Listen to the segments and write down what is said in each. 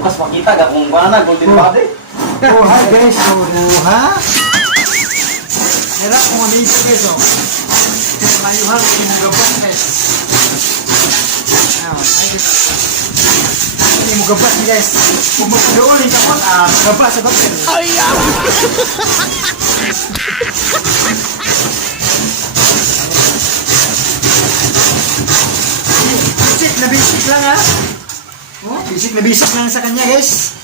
bukas makita gak kung mana golden body. Oh, hi guys. So, ha? Era kung ano ito guys, oh. Layuhan, kinugabas guys. Ini mo gabas ni guys. Kung magpadaulin ka po, gabas sa gabas. Ayaw! Basic lang ha. Oh, basic lang sa kanya guys.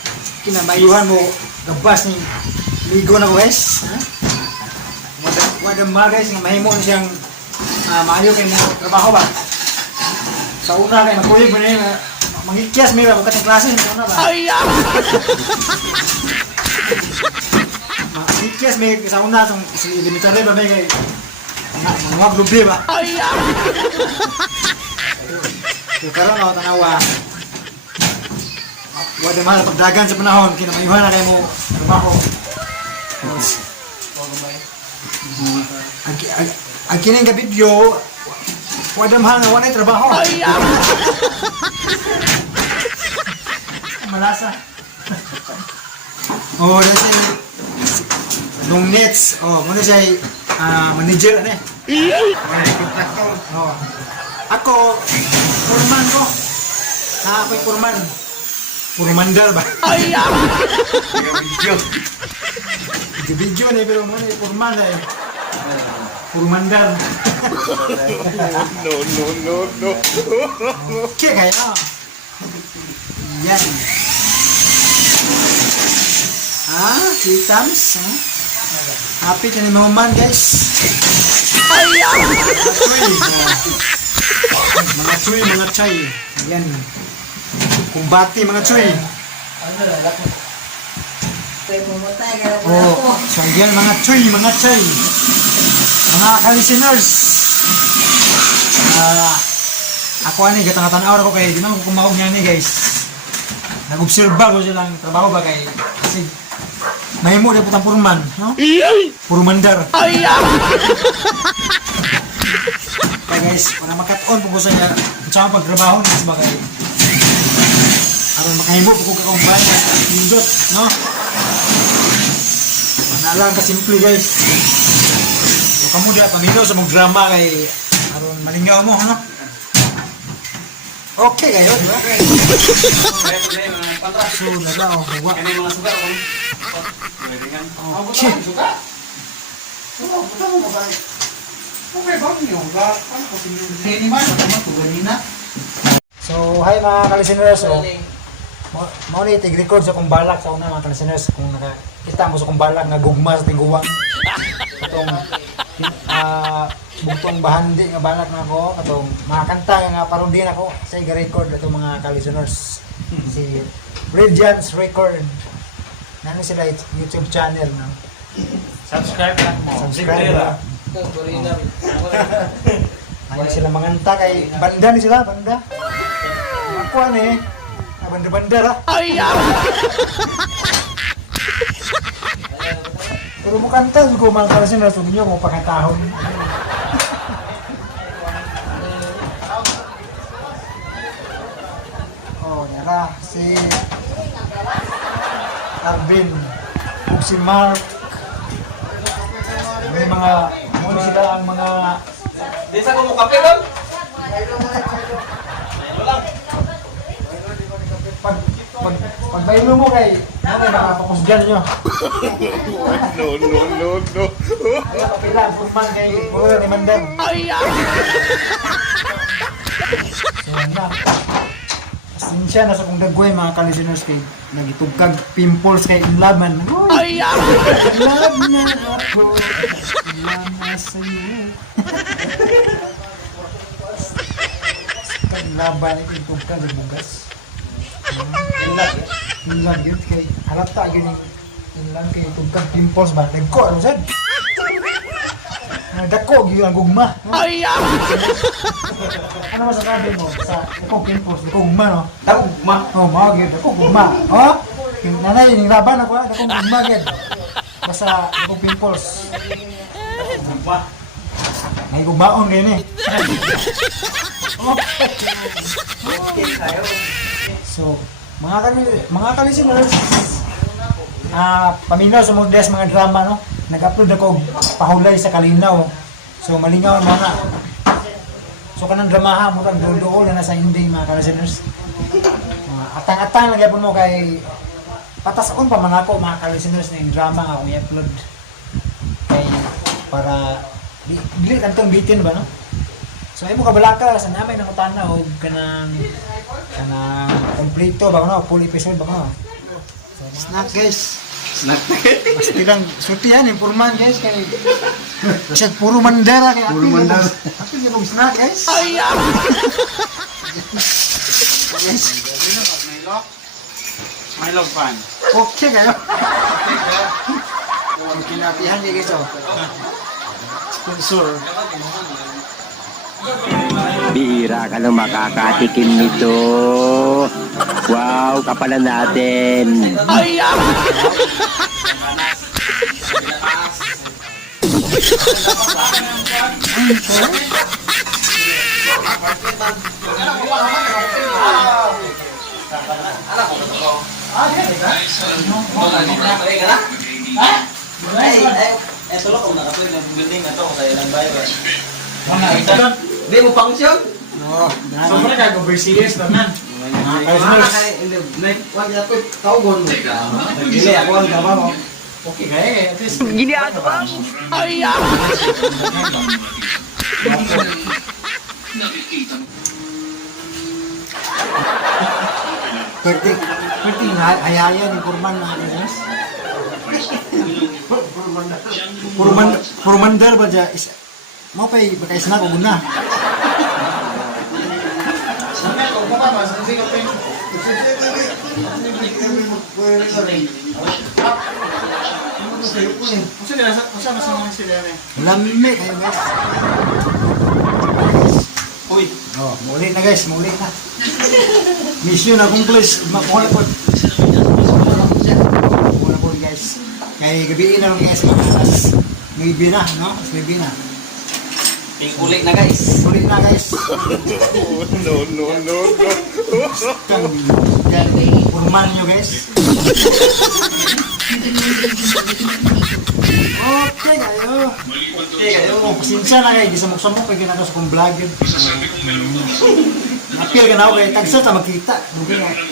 Kinamayuhan mo gabas ni ligo na ko guys. Ha? Wadam ma guys, mahimo na siyang maayo kay mo trabaho ba. Sa una kay magkuyog mo na mangikyas may ba katong klase sa una ba. Ay! Mangikyas may sa una tong si elementary ba may kay mga grupi ba. Ay! So, karon ako tanawa. Wala mahal pagdagan sa panahon, kinamayuhan na kayo mo trabaho. Ang kining ka video, wala mahal na wala trabaho. Malasa. Oh, dito siya nung nets. Oh, muna siya manager na oh. Ako, purman ko. Ako'y purman. Purmandar ba? Ay! Video na pero ano purman eh. Purmandar. No. Okay kaya. Yan. Three times. Happy ka ni Maman guys. Ay! Mga choy. Yan. Kumbati mga choy. Oh, so yan mga choy. Mga ka-listeners. Ako ani gatang-tanaw ko kay di man ko kumaog niya ni guys. Nag-obserba ko silang trabaho ba kay kasi mahimo na putang purman, no? Purmandar. Ay! Kaya guys, para makat-on po ko sa niya sa pagtrabaho niya sa bagay. Aron makahimo po ko kakumbay nindot, no? Manalang ka simple guys. So kamu dia pamino sa mong drama kay aron malingaw mo, ano? Okay kayo, di ba? So, nalaw, huwa. Kaya mga suga ko. Okay. So, hi mga ka-listeners. So, mo ni tig-record sa kong balak sa una mga ka-listeners kung nakita mo sa kong balak nga gugma sa tiguwang. Itong bugtong bahandi nga balak na ako, itong mga kanta nga parodi na ako sa i-record itong mga ka-listeners. Si Brilliance Record. Nano sila YouTube channel, no? Subscribe lang mo. Subscribe lang. Ayaw sila manganta kay banda ni sila, banda. Ako ano eh, banda-banda lah. Ay! Pero mo kanta, ko mga kalasin na tunyo kung pakantahon. Oh, yara, si Alvin, si Mark. May mga ano sila ang mga Di sa ko mo kape doon? pag baylo mo kay ano nakapapusgan nyo. No. Ay, kapila, purman kay puro ni Mandem. Ay! So, yan na. Pasensya na sa kong dagway mga ka-listeners kay nagitugkag pimples kay inlaban. Ay! Love na ako. Lama sa'yo. Laban ay itugkag sa bugas. Inlag yun kay halata yun yung inlag kay itugkag pimples ba? Nagko, ano sad? Nagdako, yun ang gugma. Ay! Ano masasabi mo sa ikong pimples, ikong gugma, no? Tagugma. Oh, mga yun, ikong gugma. Oh? Yung nanay, yung laban ako, ikong gugma yun. Basta ikong pimples. Gugma. May gugmaon kayo ni. Okay. Okay tayo. So, mga kalisiners, paminaw sa mga drama, no? Nag-upload ako pahulay sa Kalinaw. So malingaw mga. So kanang dramaha mo kang dool na sa ending mga kalisiners. Atang-atang lagi po mo kay patason pa man ako mga kalisiners na yung drama nga akong i-upload. Kay para dili kantong bitin ba, no? So ay mo kabalaka sa namin ng utana og kanang kompleto ba, no? Full episode ba, no? So, snack guys. Snack. Mas bilang sutihan yung purman guys kay kasi puro mandara kay Puro mandara. Apil yung snack guys. Ay, Yes. Milo fan. Okay kayo. Ang kinapihan niya guys, oh. Sponsor. bihira ka lang makakatikim nito. Wow, kapalan natin. Ay, Tulog ko na kasi ng building na to kaya lang bayo. Di mo function? Oh, Sobrang ka go serious naman. Wag na po kaugon mo. Dili ako ang gama mo. Okay kaya at least ginagawa mo. Ay, Perting hayaya ni Purman na guys. Purmandar ba dya? Mau pa bakay snack ko guna. Lami kayo guys. Uy, Oh, muli na guys, muli na. Mission accomplished. Makuha po. Makuha po guys. Kaya gabiin na lang guys, alas 9 na, no? Alas 9 na. Ulit na guys. Muli na guys. no. Kan Purman nyo guys. Okay kayo. Pasensya na kayo, di samok-samok kayo ginagawa sa kong vlogger. Appeal ka na ako kayo, tagsa ta magkita.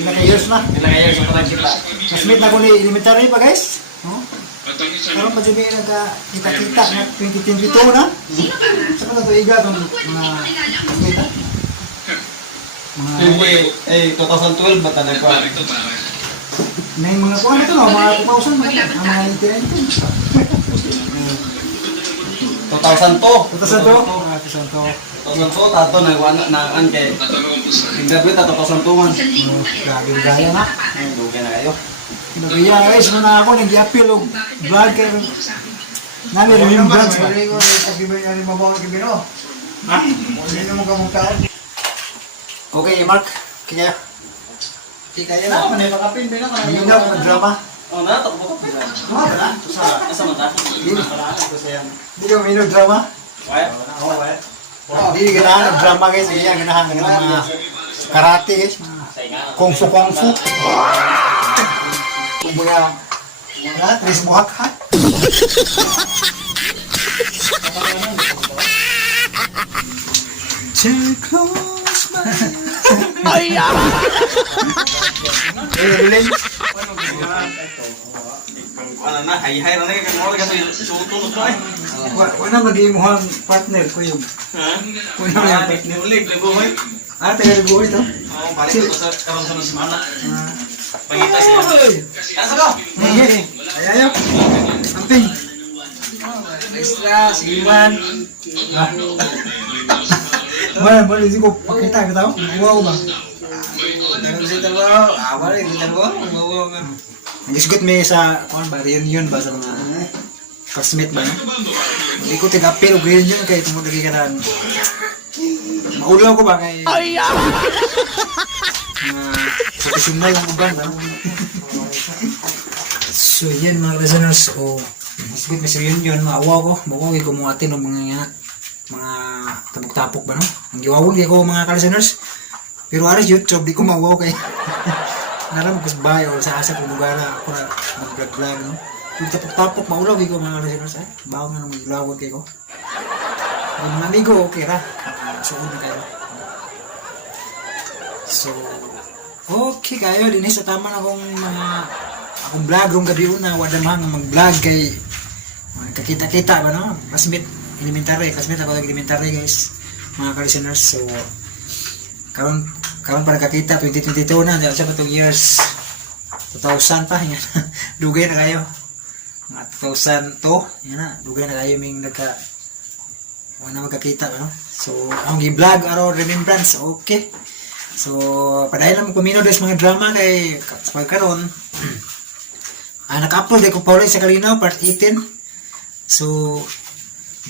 Ilang years na. Ilang years na lang kita. Mas meet na ko ni elementary pa guys. No? Pero pa dyan kita-kita na 2022 na. Saan pa ito iga itong mga kita? Eh, 2012 ba tanay ko? May mga kuha na ito no, mga 2,000 mga internet. 2002. 2002, 2002 tato na wala na an kay. Hindi ta 2002 man. grabe gaya na. Dugay na kayo. Nagaya guys, muna ako nag-i-appeal o vlog kayo. Namin remembrance ba? Okay, Mark. Kaya, Kaya na man ay pakapin ba na hindi na ako drama. Oh, na takbo ka. Asa man ta? Hindi ka minog drama. Wait. Oh, wait. Hindi ganahan ng drama guys. Hindi ganahan ng mga karate guys. Kung fu. Kung mga tris buhak ha. Take close my ay, Bilin. Ano na, hay-hay na kay mo kasi sutunod ko eh. Wala magiging muhang partner ko yung. Ha? Wala yung Ni ulit libo hoy. taga buhay to. Oh, balik ko sa karon sa semana. Pangita siya. Asa ko? Ayayo. Amping. Extra, siwan. Boleh sih kok pakita ka tao? Wow ba? Nang si trabaho, awal ni trabaho, wow. Nag-isgot may sa kuan ba reunion ba sa mga classmate ba no? Hindi ko tig-appeal og reunion kay tumo lagi kanan. Maulaw ko ba kay ay, professional ang uban ba? So yan mga listeners o isgot may sa reunion maawa ko, mawagi ko mo atin og mga tapok-tapok ba no? Ang giwawon kay ko mga listeners. Pero aras YouTube di ko mawaw kay naram ko sa bahay o sa asa kong lugar na ako na mag-vlog no. Yung tapok-tapok maulaw ko mga listeners eh. Bawo na nang maglawag kayo ko. Kung mga amigo okay ra. Suod na kayo. So okay kayo din sa tama na akong mga akong vlog rong gabi una wala mang mag-vlog kay kakita-kita ba no? Classmate elementary ako elementary guys. Mga listeners so karon para kakita 2022 na dahil sa batong years 2000 pa yan dugay na kayo mga 2000 to yan na dugay na kayo ming wala magkakita no? So akong i-vlog araw remembrance okay so padayon lang pumino des mga drama kay sa pagkaroon naka-upload ko pa ulit sa Kalinaw part 18 so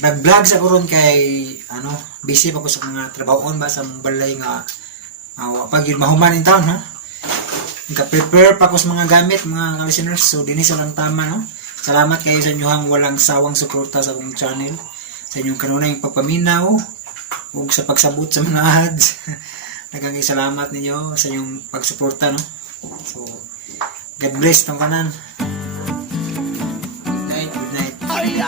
nag-vlog sa karon kay busy pa ko sa mga trabahoon ba sa balay nga pag yun mahuman in town ha naka-prepare pa ko sa mga gamit mga listeners so dinis lang tama no salamat kayo sa inyong walang sawang suporta sa akong channel sa inyong kanunay pagpaminaw ug sa pagsabot sa mga ads nagang salamat ninyo sa inyong pagsuporta no so God bless tong kanan good night Ay,